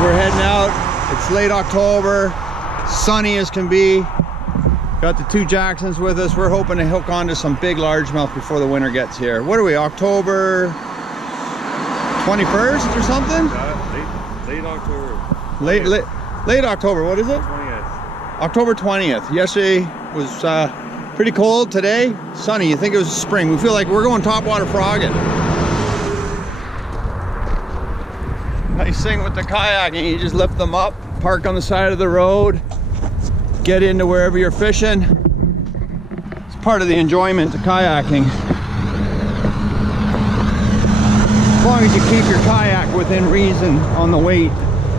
We're heading out. It's late October, sunny as can be. Got the two Jacksons with us. We're hoping to hook onto some big largemouth before the winter gets here. What are we, October 21st or something? Late October. Late October, what is it? 20th. October 20th. Yesterday was pretty cold. Today, sunny. You think it was spring. We feel like we're going topwater frogging. Nice thing with the kayaking, you just lift them up, park on the side of the road, get into wherever you're fishing. It's part of the enjoyment of kayaking. As long as you keep your kayak within reason on the weight,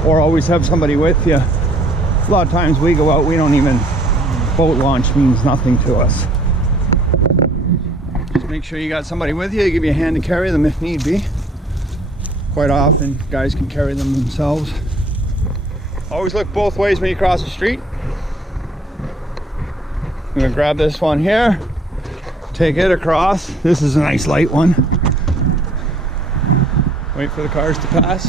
or always have somebody with you. A lot of times we go out, we don't even, boat launch means nothing to us. Just make sure you got somebody with you, give you a hand to carry them if need be. Quite often, guys can carry them themselves. Always look both ways when you cross the street. I'm gonna grab this one here, take it across. This is a nice light one. Wait for the cars to pass.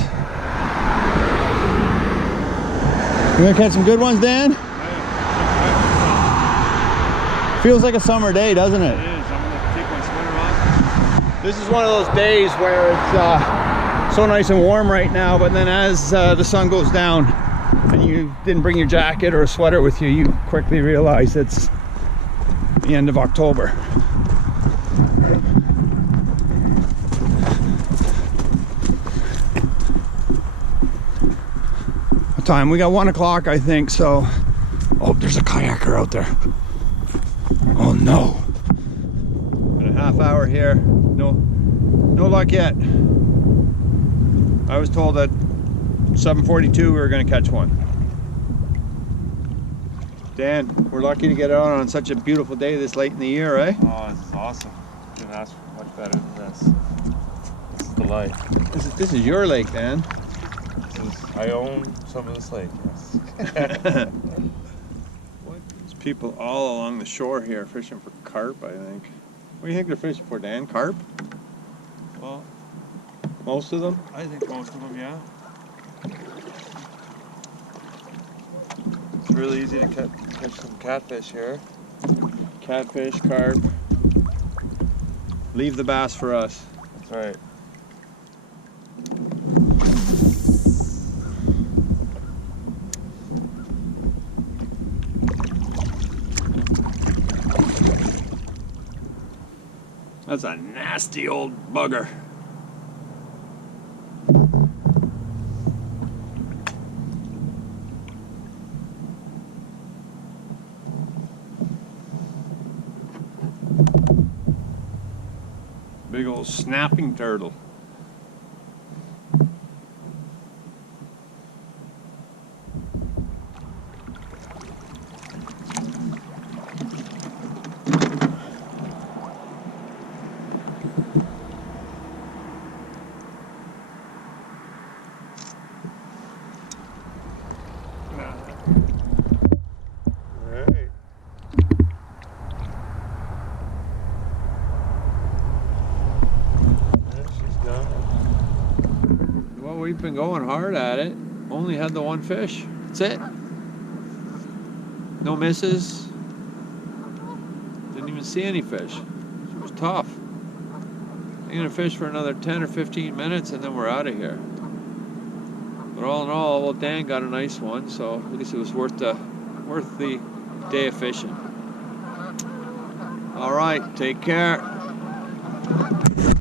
You gonna catch some good ones, Dan? Feels like a summer day, doesn't it? It is. I'm gonna take my sweater off. This is one of those days where it's so nice and warm right now, but then as the sun goes down and you didn't bring your jacket or a sweater with you, you quickly realize it's the end of October. What time? We got 1 o'clock, I think, so. Oh, there's a kayaker out there. Oh no. Got a half hour here. No luck yet. I was told at 7:42 we were going to catch one. Dan, we're lucky to get out on such a beautiful day this late in the year, eh? Oh, this is awesome. Couldn't ask for much better than this. This is the life. This is your lake, Dan. I own some of this lake, yes. There's people all along the shore here fishing for carp, I think. What do you think they're fishing for, Dan? Carp? Well, most of them? I think most of them, yeah. It's really easy to catch some catfish here. Catfish, carp. Leave the bass for us. That's right. That's a nasty old bugger. Big old snapping turtle. We've been going hard at it. Only had the one fish. That's it. No misses. Didn't even see any fish. It was tough. I'm gonna fish for another 10 or 15 minutes and then we're out of here. But all in all, well, Dan got a nice one, so at least it was worth the day of fishing. All right, take care.